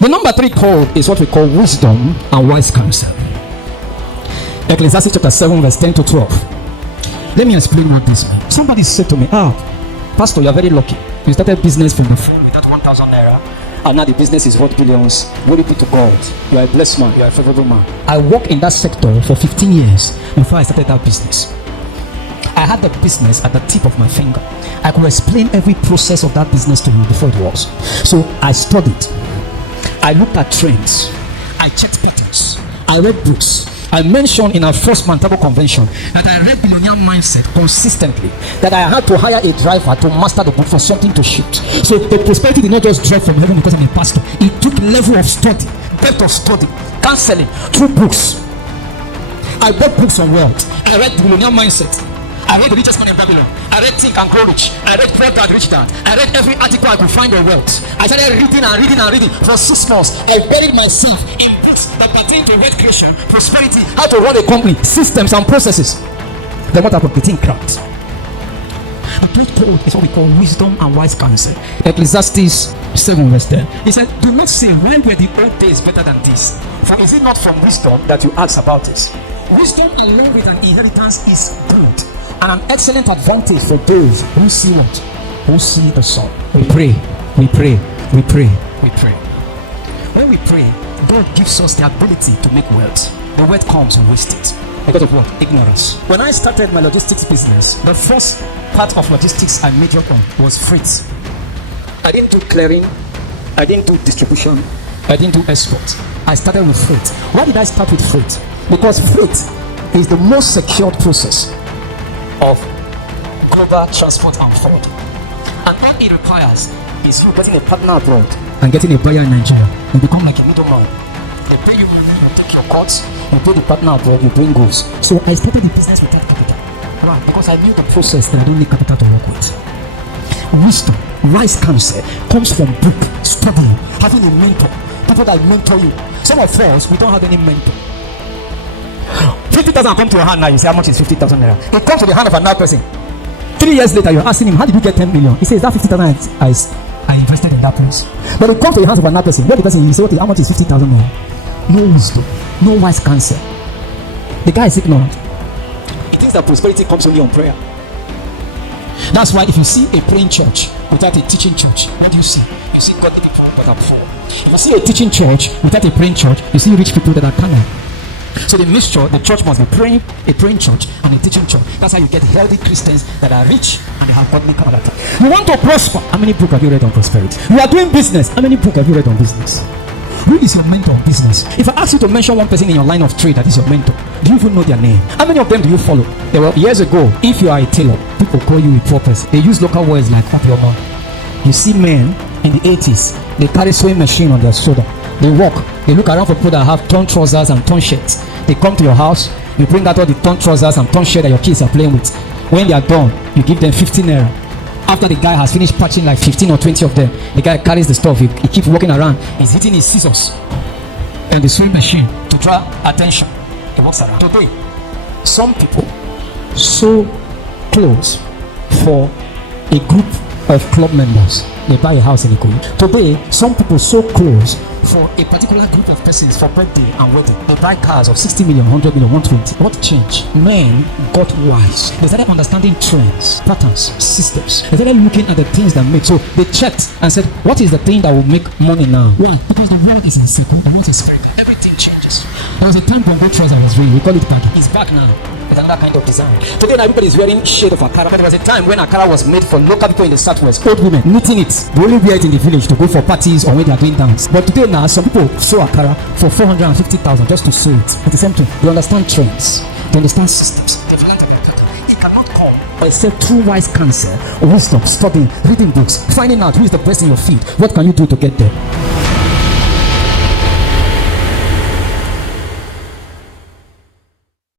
The number 3 code is what we call wisdom and wise counsel. Ecclesiastes chapter 7 verse 10 to 12. Let me explain what this means. Somebody said to me, Pastor, you are very lucky. You started business from the phone with that 1,000 naira, and now the business is worth billions. Glory be to God. You are a blessed man. You are a favorable man. I worked in that sector for 15 years before I started that business. I had the business at the tip of my finger. I could explain every process of that business to you before it was. So I studied. I looked at trends. I checked patterns. I read books. I mentioned in our first Mantabo convention that I read Billionaire Mindset consistently, that I had to hire a driver to master the book for something to shoot. So the prosperity did not just drop from heaven because I'm a pastor. It took level of study, depth of study, counseling, through books. I bought books on wealth. I read Billionaire Mindset. I read The Richest Man in Babylon. I read Think and Grow Rich. I read Poor Dad, Rich Dad. I read every article I could find on wealth. I started reading and reading and reading for 6 months. I buried myself in books that pertain to wealth creation, prosperity, how to run a company, systems and processes. The matter of the thing cracked. The third code is what we call wisdom and wise counsel. Ecclesiastes 7 verse 10. He said, do not say, why were the old days better than this? For is it not from wisdom that you ask about this? Wisdom along with an inheritance is good, and an excellent advantage for those who see what? Who see the sun. We pray, we pray, we pray, we pray. When we pray, God gives us the ability to make wealth. The wealth comes and waste it. Because of what? Ignorance. When I started my logistics business, the first part of logistics I majored on was freight. I didn't do clearing, I didn't do distribution, I didn't do export. I started with freight. Why did I start with freight? Because freight is the most secured process of global transport and fraud, and all it requires is you getting a partner abroad and getting a buyer in Nigeria. You become like a middleman. They pay you money, you take your cuts, you pay the partner abroad, you bring goods. So I started the business without capital. Why? Because I knew the process that I don't need capital to work with. Wisdom, wise counsel comes from book, studying, having a mentor, people that mentor you. Some of us, we don't have any mentor. 50,000 come to your hand now, you say, how much is 50,000 naira? It comes to the hand of another person. 3 years later, you're asking him, how did you get 10 million? He says, that 50,000 I invested in that place. But it comes to the hands of another person. Where the person, you say, okay, how much is 50,000 naira? No wisdom, no wise counsel. The guy is ignorant. He thinks that prosperity comes only on prayer. That's why if you see a praying church without a teaching church, what do you see? You see godly people but are poor. If you see a teaching church without a praying church, you see rich people that are carnal. So the mixture, the church must be praying, a praying church and a teaching church. That's how you get healthy Christians that are rich and they have godly character. You want to prosper? How many books have you read on prosperity? You are doing business. How many books have you read on business? Who is your mentor of business? If I ask you to mention one person in your line of trade that is your mentor, do you even know their name? How many of them do you follow? There were years ago, if you are a tailor, people call you a poor person. They use local words like papioma. You see men in the 80s, they carry sewing machine on their shoulder. They walk, they look around for people that have torn trousers and torn shirts. They come to your house, you bring out all the torn trousers and torn shirt that your kids are playing with. When they are done, you give them 15 naira. After the guy has finished patching like 15 or 20 of them, the guy carries the stuff, he keeps walking around, he's hitting his scissors and the sewing machine to draw attention. He walks around. Today, some people sew clothes for a group of club members. They buy a house in a good. Today, some people sew clothes for a particular group of persons for birthday and wedding. They buy cars of 60 million, 100 million, 120. What changed? Men got wise. They started understanding trends, patterns, systems. They started looking at the things that make. So they checked and said, what is the thing that will make money now? Why? Because the world is in cycle, the world is spirit. Everything changes. There was a time when gold trousers was real. We call it baggy. It's back now with another kind of design. Today now everybody is wearing shade of Akara, but there was a time when Akara was made for local people in the southwest. Old women knitting it. They only wear it in the village to go for parties or when they are doing dance. But today now some people sew Akara for 450,000 just to sew it. At the same time, they understand trends, they understand systems. It cannot come except through wise counsel, wisdom, studying, reading books, finding out who is the best in your field. What can you do to get there?